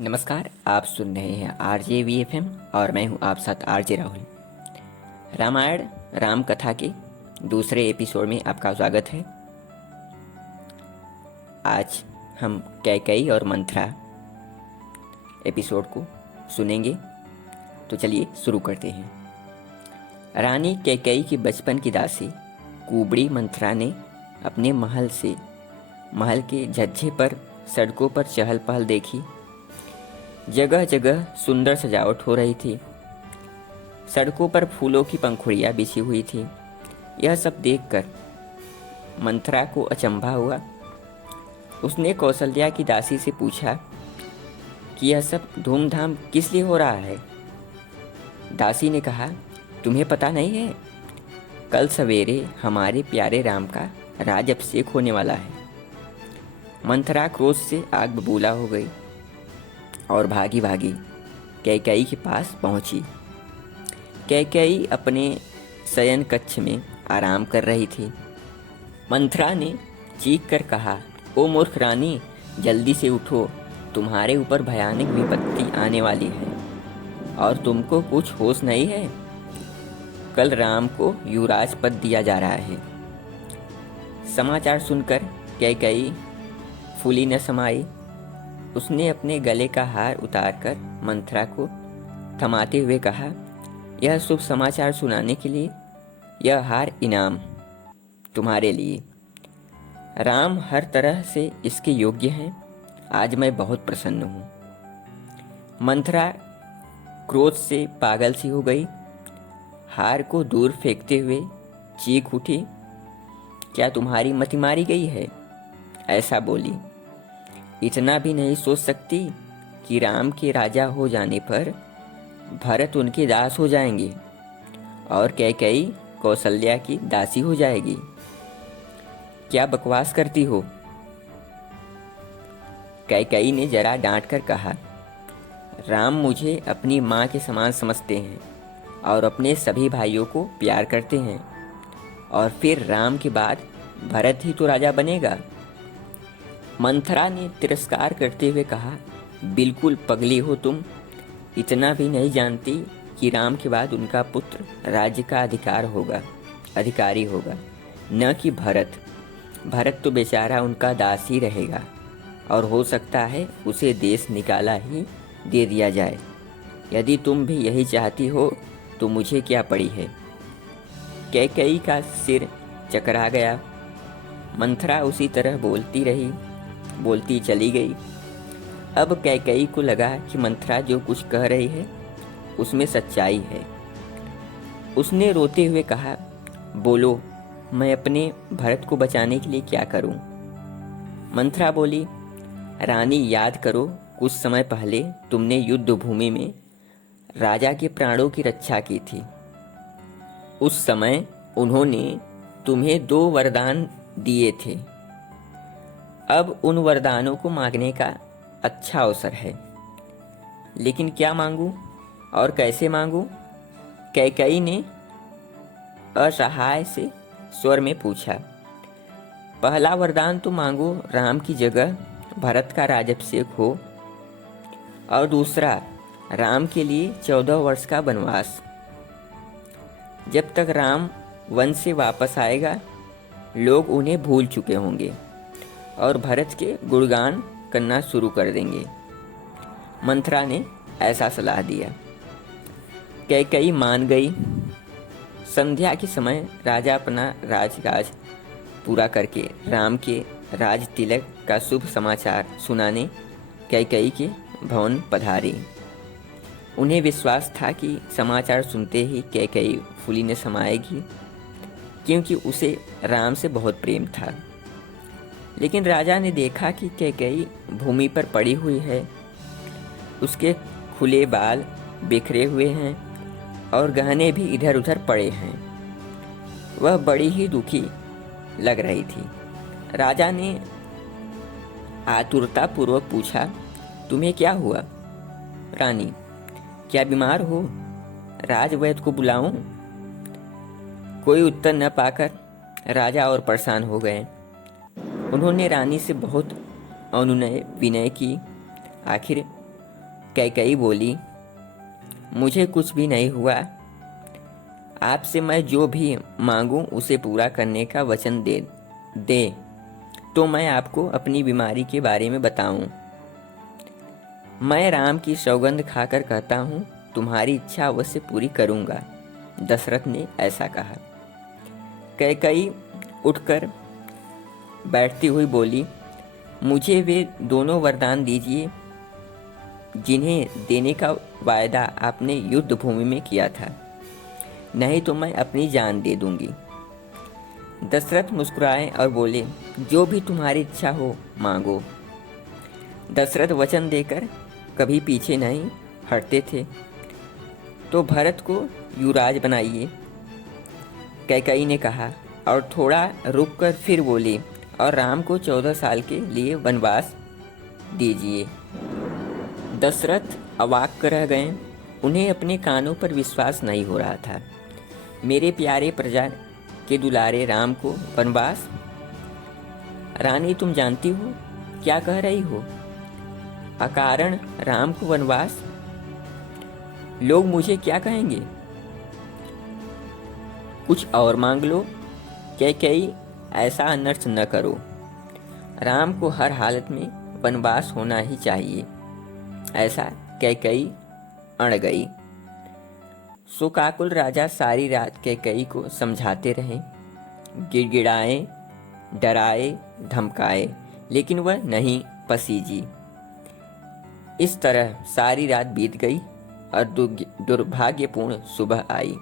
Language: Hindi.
नमस्कार, आप सुन रहे हैं RJVFM और मैं हूं आप साथ RJ राहुल। रामायण राम कथा के दूसरे एपिसोड में आपका स्वागत है। आज हम कैकेयी और मंथरा एपिसोड को सुनेंगे, तो चलिए शुरू करते हैं। रानी कैकेयी की बचपन की दासी कुबड़ी मंथरा ने अपने महल के छज्जे पर सड़कों पर चहल पहल देखी। जगह जगह सुंदर सजावट हो रही थी। सड़कों पर फूलों की पंखुड़ियाँ बिछी हुई थी। यह सब देखकर मंथरा को अचंभा हुआ। उसने कौशल्या की दासी से पूछा कि यह सब धूमधाम किस लिए हो रहा है। दासी ने कहा, तुम्हें पता नहीं है, कल सवेरे हमारे प्यारे राम का राजअभिषेक होने वाला है। मंथरा क्रोध से आग बबूला हो गई और भागी भागी कैकेयी के पास पहुंची। कैकेयी अपने शयन कक्ष में आराम कर रही थी। मंथरा ने चीख कर कहा, ओ मूर्ख रानी, जल्दी से उठो, तुम्हारे ऊपर भयानक विपत्ति आने वाली है और तुमको कुछ होश नहीं है। कल राम को युवराज पद दिया जा रहा है। समाचार सुनकर कैकेयी फूली न समाई। उसने अपने गले का हार उतारकर मंथरा को थमाते हुए कहा, यह शुभ समाचार सुनाने के लिए यह हार इनाम तुम्हारे लिए। राम हर तरह से इसके योग्य हैं। आज मैं बहुत प्रसन्न हूँ। मंथरा क्रोध से पागल सी हो गई। हार को दूर फेंकते हुए चीख उठी, क्या तुम्हारी मति मारी गई है? ऐसा बोली, इतना भी नहीं सोच सकती कि राम के राजा हो जाने पर भरत उनके दास हो जाएंगे और कैकेयी कौशल्या की दासी हो जाएगी। क्या बकवास करती हो? कैकेयी ने जरा डांट कर कहा, राम मुझे अपनी माँ के समान समझते हैं और अपने सभी भाइयों को प्यार करते हैं, और फिर राम के बाद भरत ही तो राजा बनेगा। मंथरा ने तिरस्कार करते हुए कहा, बिल्कुल पगली हो तुम। इतना भी नहीं जानती कि राम के बाद उनका पुत्र राज्य का अधिकारी होगा, न कि भरत। भरत तो बेचारा उनका दास ही रहेगा और हो सकता है उसे देश निकाला ही दे दिया जाए। यदि तुम भी यही चाहती हो तो मुझे क्या पड़ी है। कैकेयी का सिर चकरा गया। मंथरा उसी तरह बोलती चली गई। अब कैकेयी को लगा कि मंथरा जो कुछ कह रही है उसमें सच्चाई है। उसने रोते हुए कहा, बोलो, मैं अपने भरत को बचाने के लिए क्या करूं? मंथरा बोली, रानी, याद करो, कुछ समय पहले तुमने युद्ध भूमि में राजा के प्राणों की रक्षा की थी। उस समय उन्होंने तुम्हें 2 वरदान दिए थे। अब उन वरदानों को मांगने का अच्छा अवसर है, लेकिन क्या मांगूं और कैसे मांगूं? कैकेयी ने असहाय से स्वर में पूछा। पहला वरदान तो मांगो, राम की जगह भरत का राज्याभिषेक हो, और दूसरा, राम के लिए 14 वर्ष का वनवास। जब तक राम वन से वापस आएगा, लोग उन्हें भूल चुके होंगे और भरत के गुणगान करना शुरू कर देंगे। मंथरा ने ऐसा सलाह दिया। कैकेयी मान गई। संध्या के समय राजा अपना राजकाज पूरा करके राम के राज तिलक का शुभ समाचार सुनाने कैकेयी के भवन पधारे। उन्हें विश्वास था कि समाचार सुनते ही कैकेयी फूली न समाएगी, क्योंकि उसे राम से बहुत प्रेम था। लेकिन राजा ने देखा कि कैकेयी भूमि पर पड़ी हुई है। उसके खुले बाल बिखरे हुए हैं और गहने भी इधर उधर पड़े हैं। वह बड़ी ही दुखी लग रही थी। राजा ने आतुरतापूर्वक पूछा, तुम्हें क्या हुआ रानी? क्या बीमार हो? राजवैद्य को बुलाऊं? कोई उत्तर न पाकर राजा और परेशान हो गए। उन्होंने रानी से बहुत अनुनय विनय की। आखिर कैकई बोली, मुझे कुछ भी नहीं हुआ। आपसे मैं जो भी मांगूं उसे पूरा करने का वचन दे तो मैं आपको अपनी बीमारी के बारे में बताऊं। मैं राम की सौगंध खाकर कहता हूँ, तुम्हारी इच्छा अवश्य पूरी करूँगा। दशरथ ने ऐसा कहा। कैकई उठकर बैठती हुई बोली, मुझे वे दोनों वरदान दीजिए जिन्हें देने का वायदा आपने युद्ध भूमि में किया था, नहीं तो मैं अपनी जान दे दूंगी। दशरथ मुस्कुराए और बोले, जो भी तुम्हारी इच्छा हो मांगो। दशरथ वचन देकर कभी पीछे नहीं हटते थे। तो भरत को युवराज बनाइए, कैकई ने कहा, और थोड़ा रुककर फिर बोली, और राम को 14 साल के लिए वनवास दीजिए। दशरथ अवाक रह गए। उन्हें अपने कानों पर विश्वास नहीं हो रहा था। मेरे प्यारे प्रजा के दुलारे राम को वनवास? रानी, तुम जानती हो क्या कह रही हो? अकारण राम को वनवास? लोग मुझे क्या कहेंगे? कुछ और मांग लो। कैकई, ऐसा अनर्थ न करो। राम को हर हालत में वनवास होना ही चाहिए। ऐसा कैकई अड़ गई। शोकाकुल राजा सारी रात कैकई को समझाते रहे, गिड़गिड़ाए, डराए, धमकाए, लेकिन वह नहीं पसीजी। इस तरह सारी रात बीत गई और दुर्भाग्यपूर्ण सुबह आई।